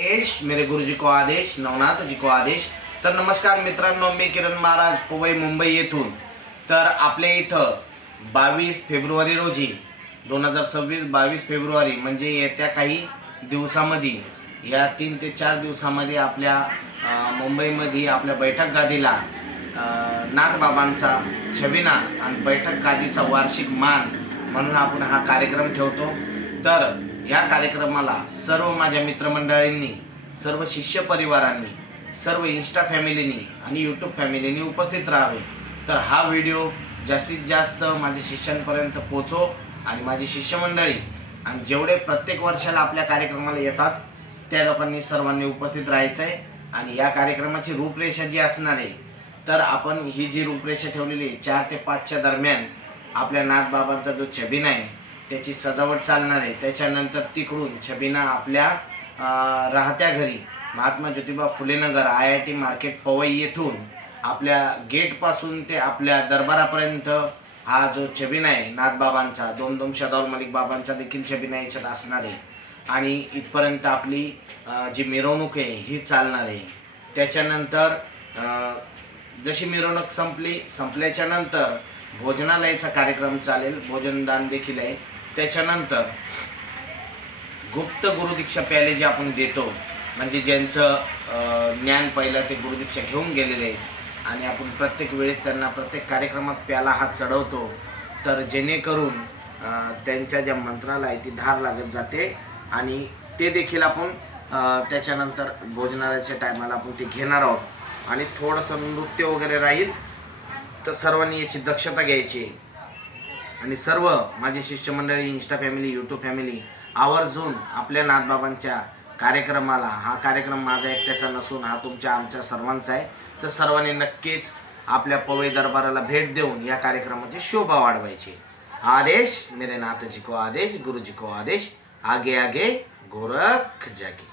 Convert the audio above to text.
आदेश, मेरे गुरुजी को आदेश, नवनाथ जी को आदेश. तर नमस्कार मित्रांनो, मी किरण महाराज पवई मुंबई येथून. तर आपल्या इथं 22 फेब्रुवारी रोजी 2026 22 फेब्रुवारी म्हणजे येत्या काही दिवसामध्ये, या 3 ते 4 दिवसामध्ये आपल्या मुंबईमध्ये आपल्या बैठक गादीला नाथबाबांचा छबिना आणि बैठक गादीचा वार्षिक मान म्हणून आपण हा कार्यक्रम ठेवतो. तर ह्या कार्यक्रमाला सर्व माझ्या मित्रमंडळींनी, सर्व शिष्य परिवारांनी, सर्व इन्स्टा फॅमिलीनी आणि यूट्यूब फॅमिलीनी उपस्थित राहावे. तर हा व्हिडिओ जास्तीत जास्त माझ्या शिष्यांपर्यंत पोचो आणि माझी शिष्यमंडळी आणि जेवढे प्रत्येक वर्षाला आपल्या कार्यक्रमाला येतात त्या लोकांनी सर्वांनी उपस्थित राहायचं आहे. आणि या कार्यक्रमाची रूपरेषा जी असणार आहे, तर आपण ही जी रूपरेषा ठेवलेली आहे 4 ते 5च्या दरम्यान आपल्या नाथबाबांचा जो छबिना आहे त्याची सजावट चालणार आहे. त्याच्यानंतर तिकडून छबिना आपल्या राहत्या घरी महात्मा ज्योतिबा फुले नगर IIT मार्केट पवई येथून आपल्या गेटपासून ते आपल्या दरबारापर्यंत हा जो छबिना आहे नाथबाबांचा, दोम शदावल मलिक बाबांचा देखील छबिना याच्यात असणार आहे. आणि इथपर्यंत आपली जी मिरवणूक आहे ही चालणार आहे. त्याच्यानंतर जशी मिरवणूक संपल्याच्या नंतर भोजनालयाचा कार्यक्रम चालेल, भोजनदान देखील आहे. त्याच्यानंतर गुप्त गुरुदीक्षा प्याले जे आपण देतो, म्हणजे ज्यांचं ज्ञान पहिलं ते गुरुदीक्षा घेऊन गेलेले आहेत आणि आपण प्रत्येक वेळेस त्यांना प्रत्येक कार्यक्रमात प्याला हा चढवतो, तर जेणेकरून त्यांच्या ज्या मंत्राला आहे ती धार लागत जाते. आणि ते देखील आपण त्याच्यानंतर भोजनालयाच्या टायमाला आपण ते घेणार आहोत. आणि थोडंसं नृत्य वगैरे राहील, तर सर्वांनी याची दक्षता घ्यायची. आणि सर्व माझी शिष्यमंडळी, इन्स्टा फॅमिली, यूट्यूब फॅमिली आवर्जून आपल्या नाथबाबांच्या कार्यक्रमाला, हा कार्यक्रम माझा एकट्याचा नसून हा तुमच्या आमच्या सर्वांचा आहे, तर सर्वांनी नक्कीच आपल्या पवई दरबाराला भेट देऊन या कार्यक्रमाची शोभा वाढवायची. आदेश, मेरे नाथ जी को आदेश, गुरु जी को आदेश, आगे आगे गोरख जागे.